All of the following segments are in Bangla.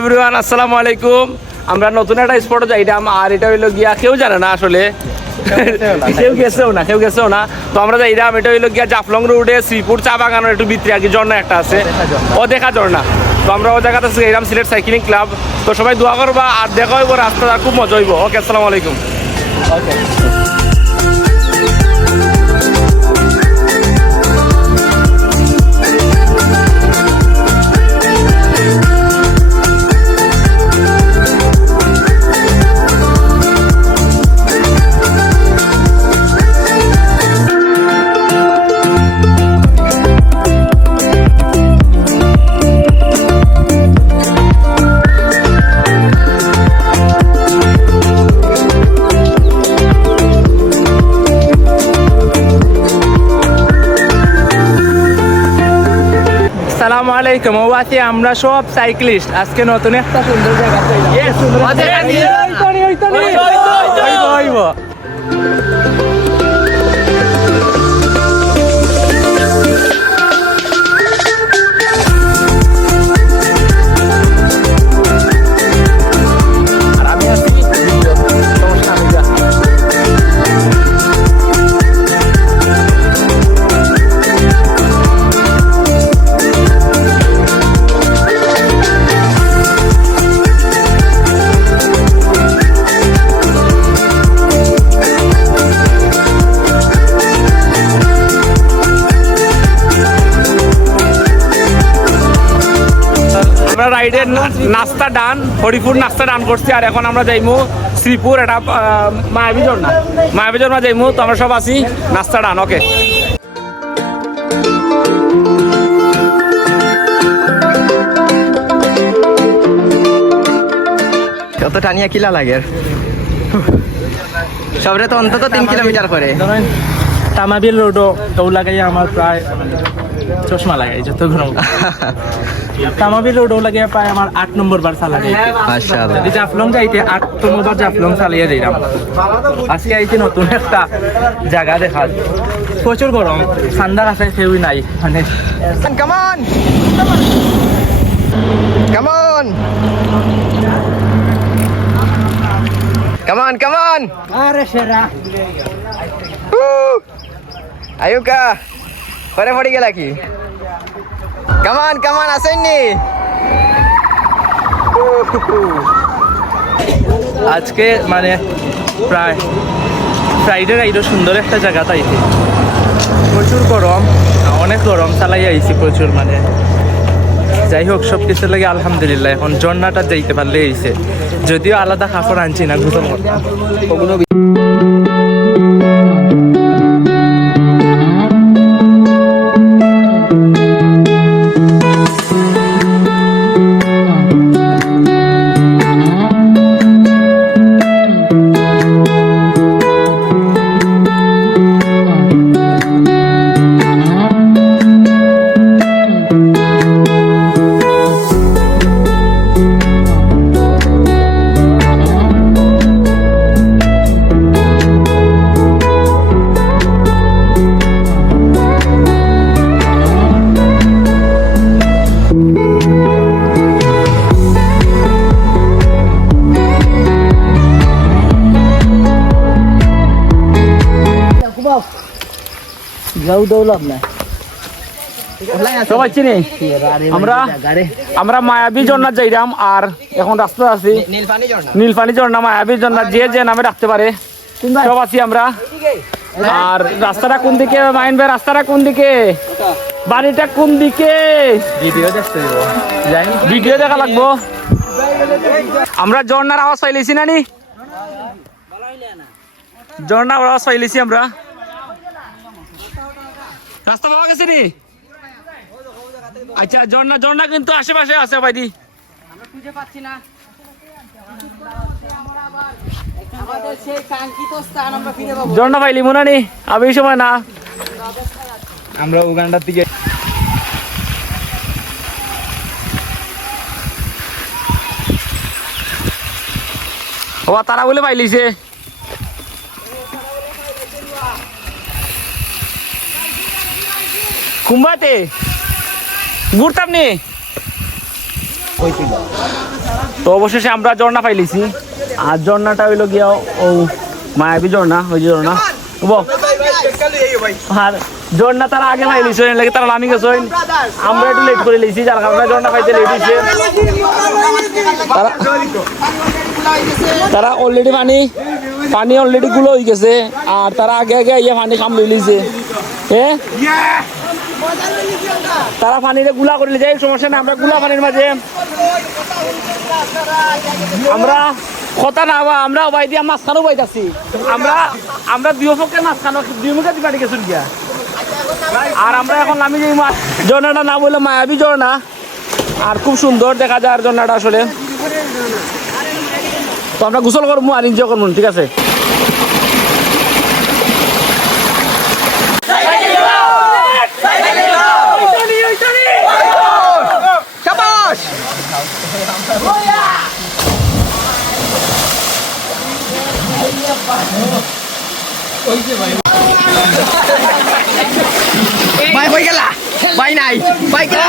এভরিওয়ান, আসসালামু আলাইকুম। আমরা নতুন একটা স্পটে যাইতাম, আর এটা হইলো গিয়া কেউ জানে না আসলে, কেউ গেছেও না। তো আমরা যাইতাম, এটা হইলো গিয়া জাফলং রোডে শ্রীপুর চা বাগানের একটু ভিতরে আর কি ঝর্ণা একটা আছে, ও দেখা ঝর্ণা। তো আমরা ও জায়গাতে যাইতাম, সিলেট সাইক্লিং ক্লাব। তো সবাই দোয়া করবা আর দেখা হইব, রাস্তাটা খুব মজা হইব। ওকে, আসসালামু আলাইকুম। ওকে। আসসালামু আলাইকুম। ওয়াসি আমরা সব সাইক্লিস্ট আজকে নতুন একটা সুন্দর জায়গা রাইডের নাস্তা ডান, হরিপুর নাস্তা ডান করছি। আর এখন আমরা যাইমু শ্রীপুর, এটা মায়াবী ঝর্ণা যাইমু। তো আমরা সব আছি, নাস্তা ডান। ওকে। কত টানিয়া কিলা লাগে সবরে তো অন্তত 3 কিলোমিটার করে। তামাবিল রোডও দৌ লাগাই আমার প্রায় চশমা লাগাই যত ঘুরো। তামাবিল রোডও লাগিয়ে প্রায় আমার 8 নম্বর বার চালাই। জাফলং যাইতে 8তম বার জাফলং চালিয়ে দিলাম। আজকে আইতে নতুন একটা জায়গা দেখা, প্রচুর গরম, ঠান্ডা কাছে কেউই নাই। মানে কামন কামন কামন কামন আরে সেরা আয়ুকা পরে পড়ে গেলা কি? কামান কামান আসেননি আজকে মানে প্রায় ফ্রাইডে রাইডও সুন্দর একটা জায়গা তাইতে। প্রচুর গরম, অনেক গরম চালাই আইছি প্রচুর। মানে যাই হোক, সব কিছু লাগে আলহামদুলিল্লাহ। এখন ঝর্ণাটা যাইতে পারলে হয়েছে, যদিও আলাদা কাপড় আনছি না, গোসল করতাম ওগুলো। আমরা মায়াবী ঝর্ণা যাইলাম, আর এখন রাস্তা আছি নীলপানি ঝর্ণা, মায়াবী ঝর্ণা, যে নামে রাখতে পারে, সব আছি আমরা। আর রাস্তাটা কোন দিকে মাইন ভাই? রাস্তাটা কোন দিকে? বাড়িটা কোন দিকে? ভিডিও দেখা লাগবো। আমরা ঝর্ণার আওয়াজ পাইলেছি না নি? ঝর্ণার আওয়াজ পাইলেছি আমরা। রাস্তা পাওয়া গেছে নি? আচ্ছা, ঝর্ণা কিন্তু আশেপাশে আছে ভাইদি, ঝর্ণা পাইলি মনে নি? আমি এই সময় না, আমরা উগান্ডার দিকে। ও তারা বলে পাইলিছে। কুম্বাতে ঘুরতাম নি তো অবশেষে আমরা ঝর্ণা পাইলিছি আর ঝর্ণাটা হইলো গিয়া ও মায়াবী ঝর্ণা ওই যে ঝর্ণা আর ঝর্ণা তারা আগে পাইলিছে লাগে তারা নামি গেছে আমরা একটু লেট করে লিছি যার কারণে ঝর্ণা পাইতে লেট হয়েছে তারা অলরেডি পানি অলরেডি গুলো হয়ে গেছে আর তারা আগে আগে ইয়ে পানি খাম লই লিছে হ্যাঁ তারা পানিরে গুলা করে যায় সমস্যা না আমরা গুলা পানির মাঝে আমরা কথা না হওয়া আমরা ওবাই দিয়ে মাঝখানে পাইতাছি আমরা দুই পক্ষে মাঝখানে দুই মুখে দিবা গেছি গিয়া আর আমরা এখন নামি যাই ঝর্ণাটা না বললে মায়াবী ঝর্ণা আর খুব সুন্দর দেখা যায় আর ঝর্ণাটা আসলে তো আমরা গোসল করবো আর এনজয় করবো ঠিক আছে শাবাশ ভাই হয়ে গেলা ভাই নাই ভাই গেলা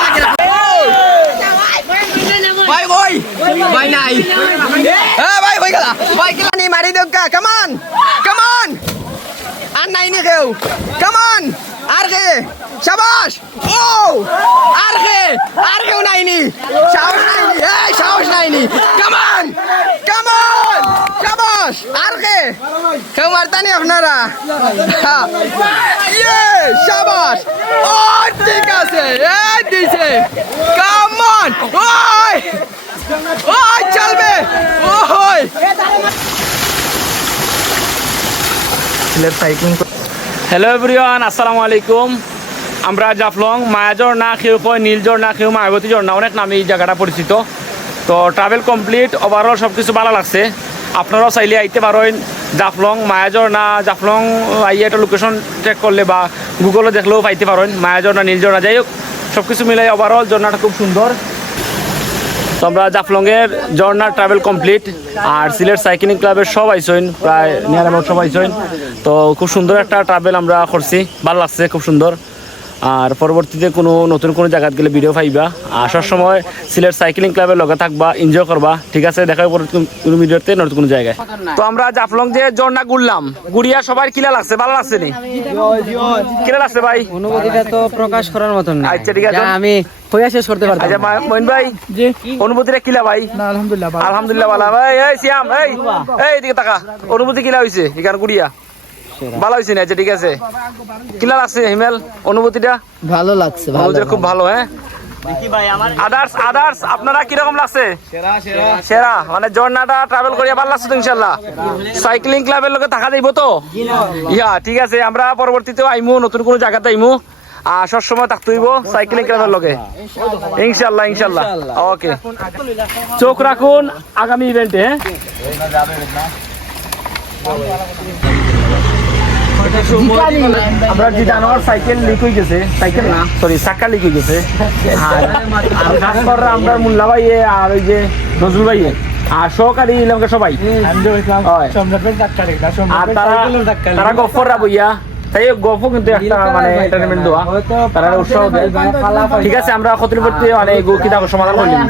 ভাই কই ভাই নাই ভাই হয়ে গেলা ভাই গেলা নি মারি দেও কা কামান কামান আর নাই নি কেউ কামান আর কে শাবাশ ও আর কেউ নাইনি সাহস নাইনি এই সাহস নাইনি কামান কামান শাবাশ আর কে কেউ মারতানি আপনারা ইয়ে শাবাশ ও ঠিক আছে এই দিছে কামান ওই ওই চলবে ওই হ্যালো এভরিওয়ান আসসালামু আলাইকুম আমরা জাফলং মায়া ঝর্ণা কেউ কয় নীল ঝর্ণা কেউ মায়াবতী ঝর্ণা অনেক নামে এই জায়গাটা পরিচিত তো ট্রাভেল কমপ্লিট ওভারঅল সব কিছু ভালো লাগছে আপনারাও চাইলে আইতে পারেন জাফলং মায়া ঝর্ণা জাফলং আইয়া একটা লোকেশন চেক করলে বা গুগলে দেখলেও পাইতে পারেন মায়া ঝর্ণা নীল ঝর্ণা যাই হোক সব কিছু মিলাই ওভারঅল ঝর্ণাটা খুব সুন্দর তো আমরা জাফলংয়ের ঝর্ণা ট্রাভেল কমপ্লিট আর সিলেট সাইক্লিং ক্লাবের সব আইসইন প্রায় নিয়ার অ্যাবাউট সব আইসইন তো খুব সুন্দর একটা ট্রাভেল আমরা করছি ভালো লাগছে খুব সুন্দর আর পরবর্তীতে নতুন কোনো জায়গায় গেলে ভিডিও পাইবা আসার সময় সিলেট সাইক্লিং ক্লাবের লগে থাকবা এনজয় করবা ঠিক আছে দেখা হবে কোনো ভিডিওতে নতুন কোনো জায়গায় তো আমরা জাফলং যে ঝর্ণা ঘুরলাম ঘুরিয়া সবার কিলা লাগছে ভালো লাগছে নি কিলা লাগছে ভাই অনুভূতিটা তো প্রকাশ করার মতন না আচ্ছা ঠিক আছে আমি হইয়া শেষ করতে পারতাম আচ্ছা মইন ভাই জি অনুভূতিটা কিলা ভাই আলহামদুলিল্লাহ আলহামদুলিল্লাহ ভালো ভাই এই সিয়াম এই দিকে টাকা অনুভূতি কিলা হইছে এখানে গুড়িয়া ভালো হইছে না আচ্ছা ঠিক আছে কিলা লাগছে হিমেল অনুভূতিটা ভালো লাগছে অনুভূতিটা খুব ভালো হ্যাঁ আদার্স আপনারা কিরকম লাগছে সেরা মানে ঝর্ণাটা ট্রাভেল করিয়া ভালো লাগছে তো ইনশাল্লাহ সাইক্লিং ক্লাবের লোকে থাকা যাইব তো ইয়া ঠিক আছে আমরা পরবর্তীতেও আইমু নতুন কোনো জায়গাতে আইমু আর সব সময় থাকতে হইব সাইক্লিং ক্লাবের লোকে ইনশাল্লাহ ওকে চোখ রাখুন আগামী ইভেন্টে আমরা যে জানোয়ার সাইকেল লিক হয়ে গেছে সাইকেল না সরি চাক্কা লিক হয়ে গেছে আর কাজ করা আমরা মুল্লা ভাই আর ওই যে নজরুল ভাই আর সহকারী এলাকা সবাই আর তারা গফররা বইয়া তাই গফ কিন্তু একটা মানে এন্টারটেইনমেন্ট দেওয়া তারা উৎসাহ দেয় ঠিক আছে আমরা কতদিন পর মানে কিতাব সমাধান করলাম